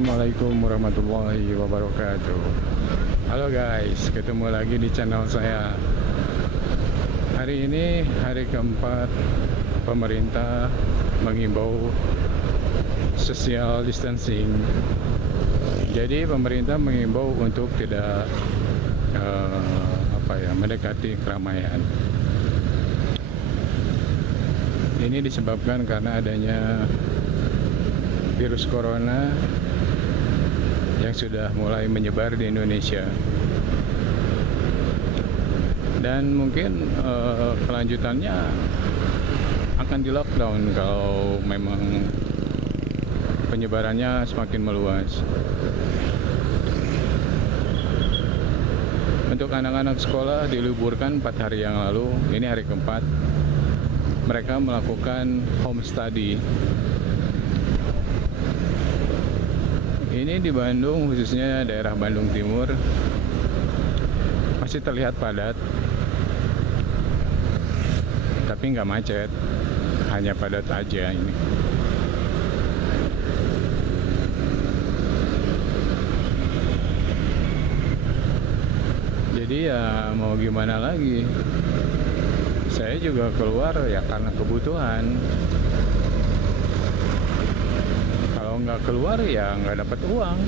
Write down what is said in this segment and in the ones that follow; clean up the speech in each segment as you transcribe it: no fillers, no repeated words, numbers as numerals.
Assalamualaikum warahmatullahi wabarakatuh. Halo guys, ketemu lagi di channel saya. Hari ini hari keempat pemerintah mengimbau social distancing. Jadi pemerintah mengimbau untuk tidak mendekati keramaian. Ini disebabkan karena adanya virus corona yang sudah mulai menyebar di Indonesia, dan mungkin kelanjutannya akan di lockdown kalau memang penyebarannya semakin meluas. Untuk anak-anak sekolah diliburkan 4 hari yang lalu, ini hari keempat mereka melakukan home study. Ini di Bandung, khususnya daerah Bandung Timur, masih terlihat padat, tapi nggak macet, hanya padat aja ini. Jadi ya mau gimana lagi, saya juga keluar ya karena kebutuhan. Nggak keluar ya nggak dapat uang.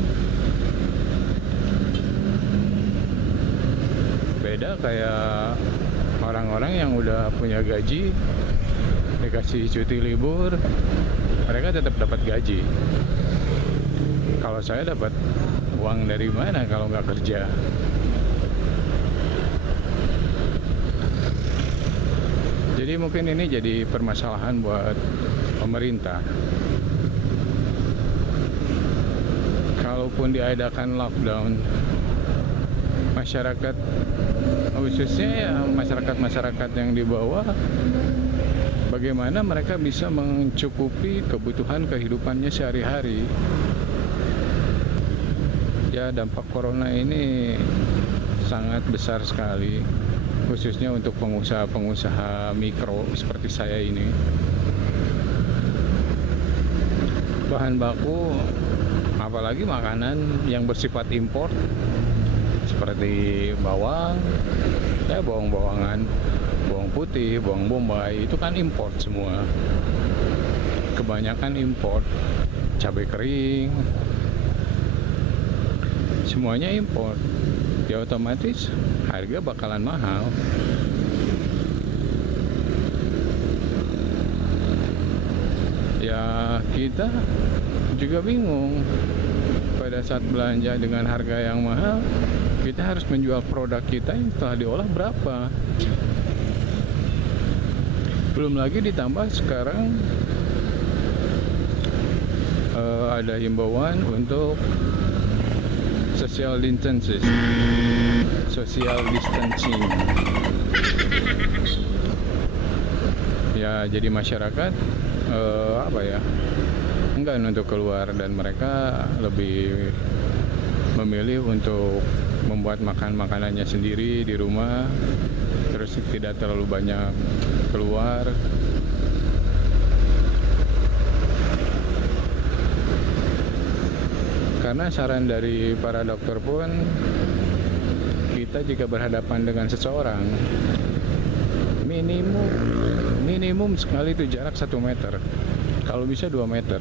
Beda kayak orang-orang yang udah punya gaji, dikasih cuti libur, mereka tetap dapat gaji. Kalau saya dapat uang dari mana kalau nggak kerja? Jadi mungkin ini jadi permasalahan buat pemerintah. Kalaupun diadakan lockdown, masyarakat, khususnya ya masyarakat yang di bawah, bagaimana mereka bisa mencukupi kebutuhan kehidupannya sehari-hari? Ya, dampak corona ini sangat besar sekali, khususnya untuk pengusaha-pengusaha mikro seperti saya ini. Bahan baku, apalagi makanan yang bersifat impor seperti bawang, bawang-bawangan, bawang putih, bawang bombay, itu kan impor semua. Kebanyakan impor. Cabai kering, semuanya impor. Ya otomatis harga bakalan mahal. Ya kita juga bingung. Pada saat belanja dengan harga yang mahal, kita harus menjual produk kita yang telah diolah berapa. Belum lagi ditambah sekarang ada himbauan untuk social distancing. Ya, jadi masyarakat enggan untuk keluar, dan mereka lebih memilih untuk membuat makanannya sendiri di rumah, terus tidak terlalu banyak keluar. Karena saran dari para dokter pun, kita jika berhadapan dengan seseorang, minimum sekali itu jarak 1 meter, kalau bisa 2 meter,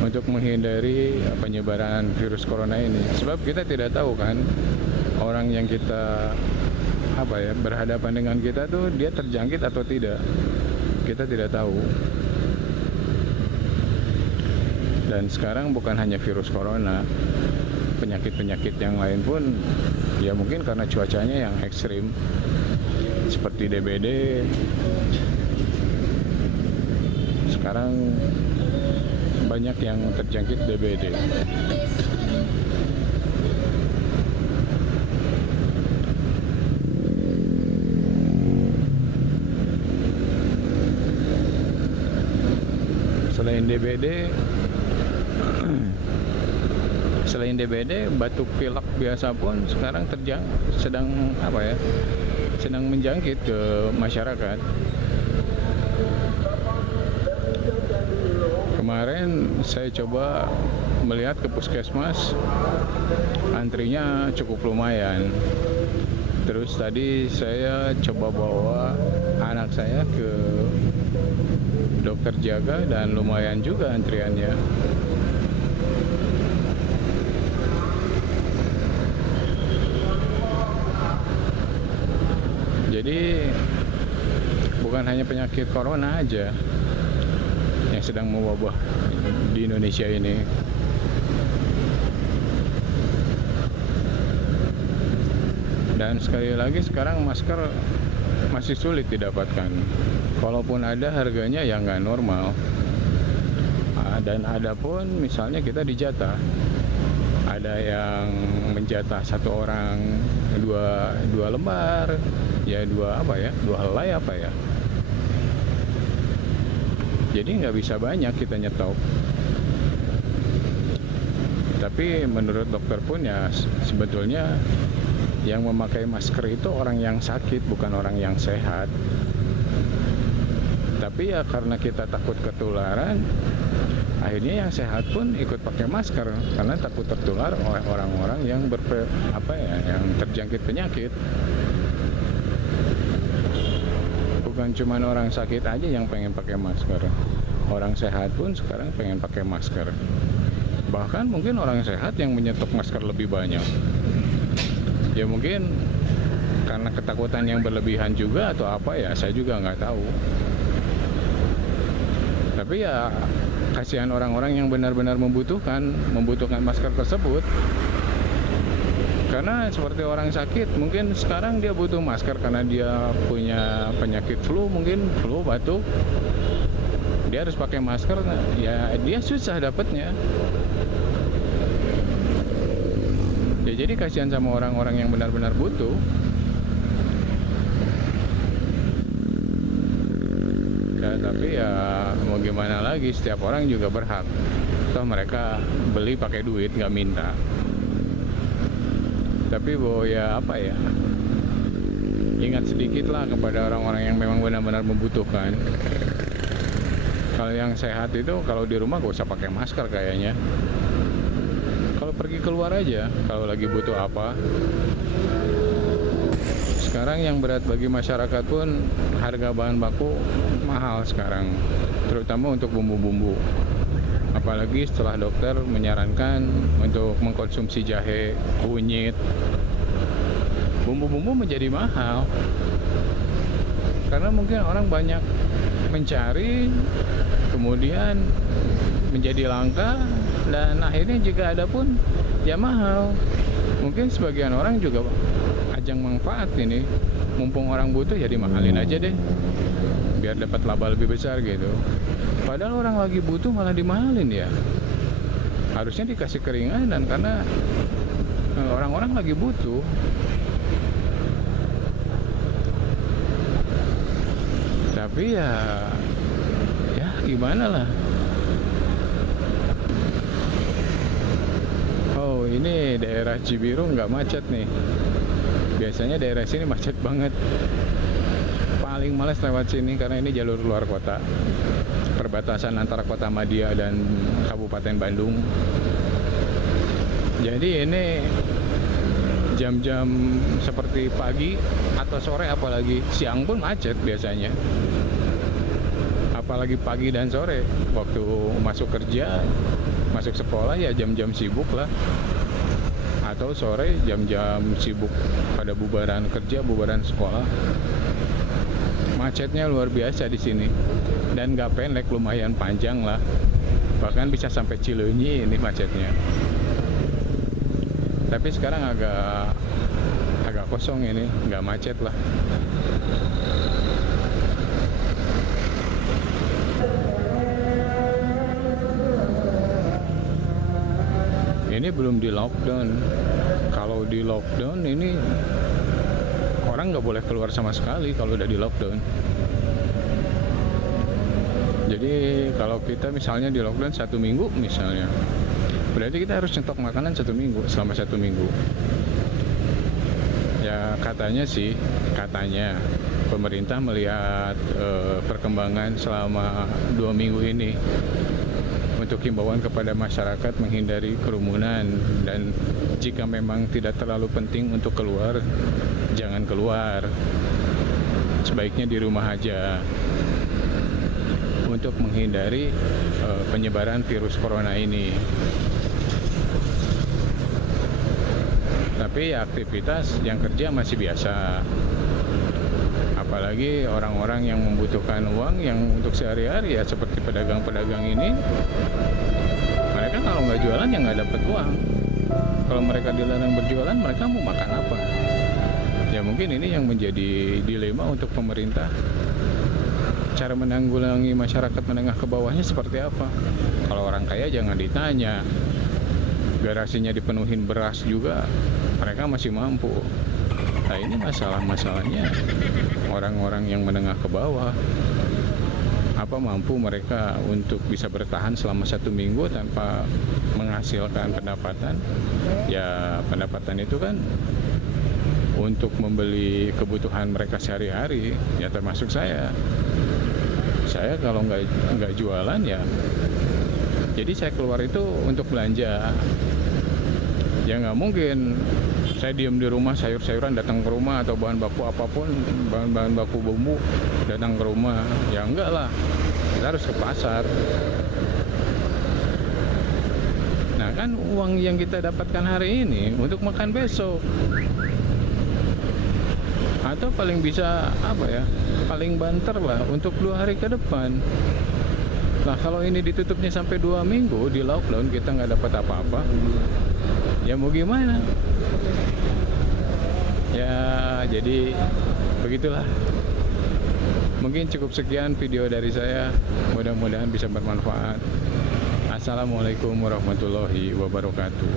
untuk menghindari penyebaran virus corona ini. Sebab kita tidak tahu kan, orang yang kita berhadapan dengan kita tuh dia terjangkit atau tidak, kita tidak tahu. Dan sekarang bukan hanya virus corona, penyakit-penyakit yang lain pun ya mungkin karena cuacanya yang ekstrim, seperti DBD. Sekarang banyak yang terjangkit DBD. Selain DBD, batuk pilek biasa pun sekarang sedang menjangkit ke masyarakat. Kemarin saya coba melihat ke puskesmas antrinya cukup lumayan. Terus tadi saya coba bawa anak saya ke dokter jaga dan lumayan juga antriannya. Jadi bukan hanya penyakit corona aja yang sedang mewabah di Indonesia ini. Dan sekali lagi sekarang masker masih sulit didapatkan. Kalaupun ada, harganya ya nggak normal. Dan ada pun misalnya kita dijatah. Ada yang menjatah satu orang dua lembar, ya dua helai apa ya. Jadi nggak bisa banyak kita nyetok. Tapi menurut dokter pun ya sebetulnya yang memakai masker itu orang yang sakit, bukan orang yang sehat. Tapi ya karena kita takut ketularan, akhirnya yang sehat pun ikut pakai masker karena takut tertular oleh orang-orang yang yang terjangkit penyakit. Bukan cuma orang sakit aja yang pengen pakai masker. Orang sehat pun sekarang pengen pakai masker. Bahkan mungkin orang sehat yang menyetok masker lebih banyak. Ya mungkin karena ketakutan yang berlebihan juga atau apa ya, saya juga nggak tahu. Tapi ya kasihan orang-orang yang benar-benar membutuhkan masker tersebut. Karena seperti orang sakit, mungkin sekarang dia butuh masker karena dia punya penyakit flu, mungkin flu, batuk. Dia harus pakai masker, ya dia susah dapatnya. Ya jadi kasihan sama orang-orang yang benar-benar butuh. Ya, tapi ya mau gimana lagi, setiap orang juga berhak. Toh mereka beli pakai duit, nggak minta. Tapi ya ingat sedikit lah kepada orang-orang yang memang benar-benar membutuhkan. Kalau yang sehat itu kalau di rumah gak usah pakai masker kayaknya. Kalau pergi keluar aja, kalau lagi butuh apa. Sekarang yang berat bagi masyarakat pun harga bahan baku mahal sekarang, terutama untuk bumbu-bumbu. Apalagi setelah dokter menyarankan untuk mengkonsumsi jahe, kunyit, bumbu-bumbu menjadi mahal. Karena mungkin orang banyak mencari, kemudian menjadi langka, dan akhirnya jika ada pun ya mahal. Mungkin sebagian orang juga ajang manfaat ini, mumpung orang butuh ya dimahalin aja deh biar dapat laba lebih besar gitu. Padahal orang lagi butuh malah dimahalin ya. Harusnya dikasih keringanan karena orang-orang lagi butuh. Tapi ya gimana lah. Oh, ini daerah Cibiru nggak macet nih. Biasanya daerah sini macet banget. Paling males lewat sini karena ini jalur luar kota, perbatasan antara kota Madia dan Kabupaten Bandung. Jadi ini jam-jam seperti pagi atau sore, apalagi siang pun macet biasanya. Apalagi pagi dan sore, waktu masuk kerja, masuk sekolah ya jam-jam sibuk lah. Atau sore jam-jam sibuk pada bubaran kerja, bubaran sekolah. Macetnya luar biasa di sini. Dan nggak pendek, lumayan panjang lah. Bahkan bisa sampai Cileunyi ini macetnya. Tapi sekarang agak kosong ini, nggak macet lah. Ini belum di lockdown. Kalau di lockdown ini orang nggak boleh keluar sama sekali kalau udah di lockdown. Jadi kalau kita misalnya di lockdown 1 minggu misalnya, berarti kita harus nyetok makanan 1 minggu, selama 1 minggu. Ya katanya pemerintah melihat perkembangan selama 2 minggu ini. untuk himbauan kepada masyarakat menghindari kerumunan, dan jika memang tidak terlalu penting untuk keluar, jangan keluar, sebaiknya di rumah aja untuk menghindari penyebaran virus corona ini. Tapi aktivitas yang kerja masih biasa, apalagi orang-orang yang membutuhkan uang yang untuk sehari-hari, ya seperti pedagang-pedagang ini, mereka kalau nggak jualan ya nggak dapat uang. Kalau mereka dilarang berjualan, mereka mau makan apa? Ya mungkin ini yang menjadi dilema untuk pemerintah. Cara menanggulangi masyarakat menengah ke bawahnya seperti apa? Kalau orang kaya jangan ditanya, garasinya dipenuhin beras juga mereka masih mampu. Nah ini masalahnya orang-orang yang menengah ke bawah. Apa mampu mereka untuk bisa bertahan selama 1 minggu tanpa menghasilkan pendapatan? Ya pendapatan itu kan untuk membeli kebutuhan mereka sehari-hari, ya termasuk saya. Saya kalau nggak jualan ya, jadi saya keluar itu untuk belanja. Ya nggak mungkin saya diam di rumah, sayur-sayuran datang ke rumah, atau bahan baku apapun, bahan baku bumbu datang ke rumah. Ya enggak lah, kita harus ke pasar. Nah kan uang yang kita dapatkan hari ini untuk makan besok, atau paling bisa apa ya, paling banter lah untuk 2 hari ke depan. Nah kalau ini ditutupnya sampai 2 minggu, di lockdown, kita nggak dapat apa-apa, ya mau gimana? Ya jadi begitulah. Mungkin cukup sekian video dari saya, mudah-mudahan bisa bermanfaat. Assalamualaikum warahmatullahi wabarakatuh.